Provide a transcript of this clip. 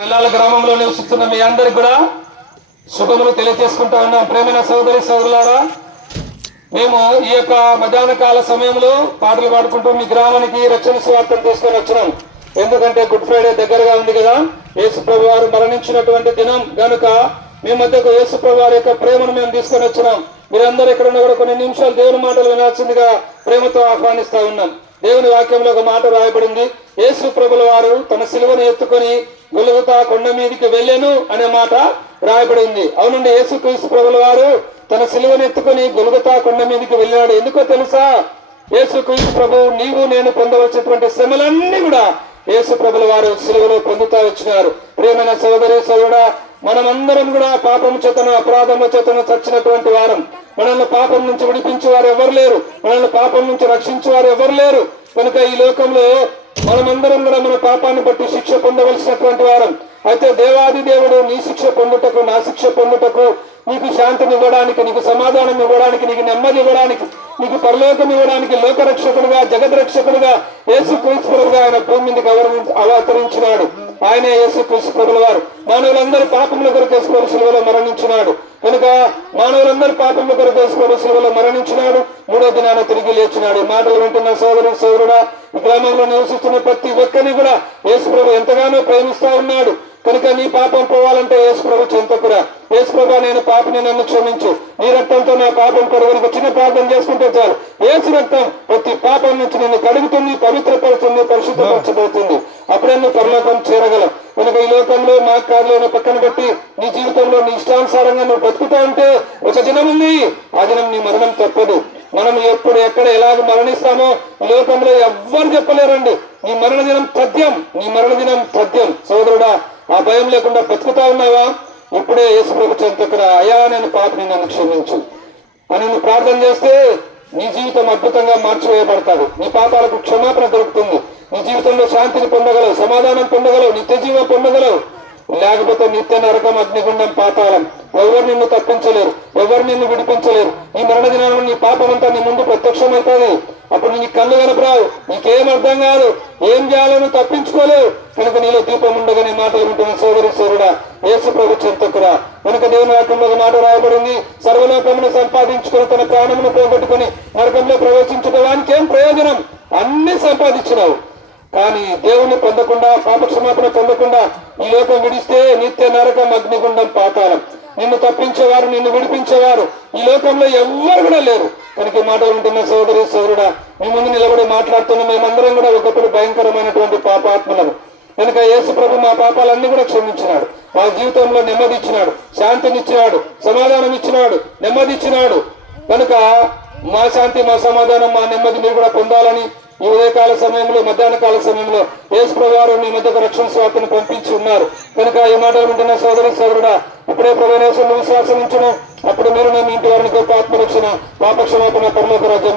వెల్లాల గ్రామంలో నివసిస్తున్న మీ అందరికి కూడా శుభములు తెలియజేసుకుంటా ఉన్నాం. ప్రేమైన సోదరి సోదరులారా, మేము ఈ యొక్క మధ్యాహ్న కాల సమయంలో పాటలు పాడుకుంటూ మీ గ్రామానికి రక్షణ స్వార్థం తీసుకొని వచ్చినాం. ఎందుకంటే గుడ్ ఫ్రైడే దగ్గరగా ఉంది కదా, యేసు ప్రభు వారు మరణించినటువంటి దినం గనుక మీ మధ్యకు యేసు ప్రభు వారి యొక్క ప్రేమను మేము తీసుకొని వచ్చినాం. మీరందరూ ఇక్కడ ఉన్న కూడా కొన్ని నిమిషాలు దేవుని మాటలు వినాల్సిందిగా ప్రేమతో ఆహ్వానిస్తా ఉన్నాం. దేవుని వాక్యంలో ఒక మాట రాయబడింది. యేసు ప్రభుల వారు తన సిలువను ఎత్తుకొని గొలుగుతా కొండ మీదికి వెళ్ళాను అనే మాట రాయబడింది. అవునండి, యేసుక్రీస్తు ప్రభుల వారు తన సిలువను ఎత్తుకొని గొలుగుతా కొండ మీదికి వెళ్ళాడు. ఎందుకో తెలుసా? యేసుక్రీస్తు ప్రభు నీవు నేను పొందవలసినటువంటి శ్రమలన్నీ కూడా యేసు ప్రభుల వారు సిలువలో పొందుతా వచ్చినారు. ప్రియమైన సోదరి సోదరుడా, మనమందరం కూడా పాపము చేతను అపరాధముల చేతను చచ్చినటువంటి వారం. మనల్ని పాపం నుంచి విడిపించే వారు ఎవరు లేరు, మనల్ని పాపం నుంచి రక్షించే వారు ఎవరు లేరు. కనుక ఈ లోకంలో మనమందరం కూడా మన పాపాన్ని బట్టి శిక్ష పొందవలసినటువంటి వారం. అయితే దేవాది దేవుడు నీ శిక్ష పొందుటకు, నా శిక్ష పొందుటకు, నీకు శాంతిని ఇవ్వడానికి, నీకు సమాధానం ఇవ్వడానికి, నీకు నెమ్మది ఇవ్వడానికి, నీకు పరలోకం ఇవ్వడానికి లోకరక్షకుడుగా, జగద్రక్షకుడుగా యేసుక్రీస్తు ప్రభువుగా ఆయన భూమి మీదకి అవతరించినాడు. ఆయనే యేసుక్రీస్తు ప్రభుల వారు మానవులందరూ పాపముల కొరకు యేసు సిలువలో మరణించినాడు. కనుక మానవులందరూ పాపముల కొరకు యేసు సిలువలో మరణించినాడు. మూడో దినాన తిరిగి లేచినాడు. మాటలు వింటున్న సోదరి సోదరుడా, ఈ గ్రామంలో నివసిస్తున్న ప్రతి ఒక్కరిని కూడా యేసు ప్రభు ఎంతగానో ప్రేమిస్తా ఉన్నాడు. కనుక నీ పాపం పోవాలంటే యేసు ప్రభు చెంతకురా. యేసు ప్రభు, నేను పాపిని, నన్ను క్షమించు, నీ రక్తంతో నా పాపం కొరకు చిన్న ప్రార్థన చేసుకుంటే చాలు. యేసు రక్తం ప్రతి పాపం నుంచి నిన్ను కడుగుతుంది, పవిత్రపరుస్తుంది, పరిశుద్ధపరచబోతుంది. అప్పుడే నువ్వు పరలోకం చేరగలవు. కనుక ఈ లోకంలో మా కార్యాలను పక్కన పెట్టి నీ జీవితంలో నీ ఇష్టానుసారంగా నువ్వు బతుకుతా ఉంటే ఒక దినం ఉంది, ఆ దినం నీ మరణం తప్పదు. మనం ఎప్పుడు ఎక్కడ ఎలాగ మరణిస్తామో ఈ లోకంలో ఎవ్వరు చెప్పలేరండి. నీ మరణ దినం తథ్యం, నీ మరణ దినం తథ్యం. సోదరుడా, ఆ భయం లేకుండా బతుకుతా ఉన్నావా? ఇప్పుడే యేసు ప్రభు చెంతకురా. అయ్యా, నేను పాపిని, నన్ను క్షమించు అని నువ్వు ప్రార్థన చేస్తే నీ జీవితం అద్భుతంగా మార్చివేయబడతాడు. నీ పాపాలకు క్షమాపణ దొరుకుతుంది. నీ జీవితంలో శాంతిని పొందగలవు, సమాధానం పొందగలవు, నిత్య జీవం పొందగలవు. లేకపోతే నిత్య నరకం, అగ్నిగుండం, పాతాళం. ఎవరు నిన్ను తప్పించలేరు, ఎవరు నిన్ను విడిపించలేరు. ఈ మరణ దినాలను నీ పాపం అంతా నీ ముందు ప్రత్యక్షమవుతుంది. అప్పుడు నీ కళ్ళు కనపరావు, నీకేం అర్థం కాదు, ఏం చేయాలని తప్పించుకోలేవు. కనుక నీలో దీపం ఉండగానే మాటలు వింటున్న సోదరి సోదరుడా, యేసు ప్రభు చెంతకురా. కనుక దేవుని వాక్యంలో ఒక మాట రాయబడింది. సర్వలోకమును సంపాదించుకుని తన ప్రాణమును పోగొట్టుకుని నరకంలో ప్రవేశించడానికి ఏం ప్రయోజనం? అన్ని సంపాదించినావు, కానీ దేవుణ్ణి పొందకుండా, పాపక్షమాపణ పొందకుండా ఈ లోకం విడిస్తే నిత్య నరకం, అగ్నిగుండం, పాతాళం. నిన్ను తప్పించేవారు, నిన్ను విడిపించేవారు ఈ లోకంలో ఎవ్వరు కూడా లేరు. కనుక ఈ మాటలు ఉంటున్న సోదరి సోదరుడా, మీ ముందు నిలబడి మాట్లాడుతున్న మేమందరం కూడా ఒకప్పుడు భయంకరమైనటువంటి పాపాత్మలను. కనుక యేసు ప్రభు మా పాపాలన్నీ కూడా క్షమించినాడు. మా జీవితంలో నెమ్మది ఇచ్చినాడు, శాంతినిచ్చినాడు, సమాధానం ఇచ్చినాడు, నెమ్మది ఇచ్చినాడు. కనుక మా శాంతి, మా సమాధానం, మా నెమ్మది మీరు కూడా పొందాలని ఈ ఉదయకాల సమయంలో, మధ్యాహ్న కాల సమయంలో యేసు ప్రభు వారు మీ మధ్యకు రక్షణ స్వార్థను పంపించి ఉన్నారు. కనుక ఈ మాటలు వింటున్న సోదరి సోదరుడా, ఇప్పుడే ప్రభువైన యేసును విశ్వాసం ఉంచును. అప్పుడు మీరు మీ ఇంటి వారిని గొప్ప ఆత్మరక్షణ, పాపక్షమాపణ, పరలోక రాజ్యం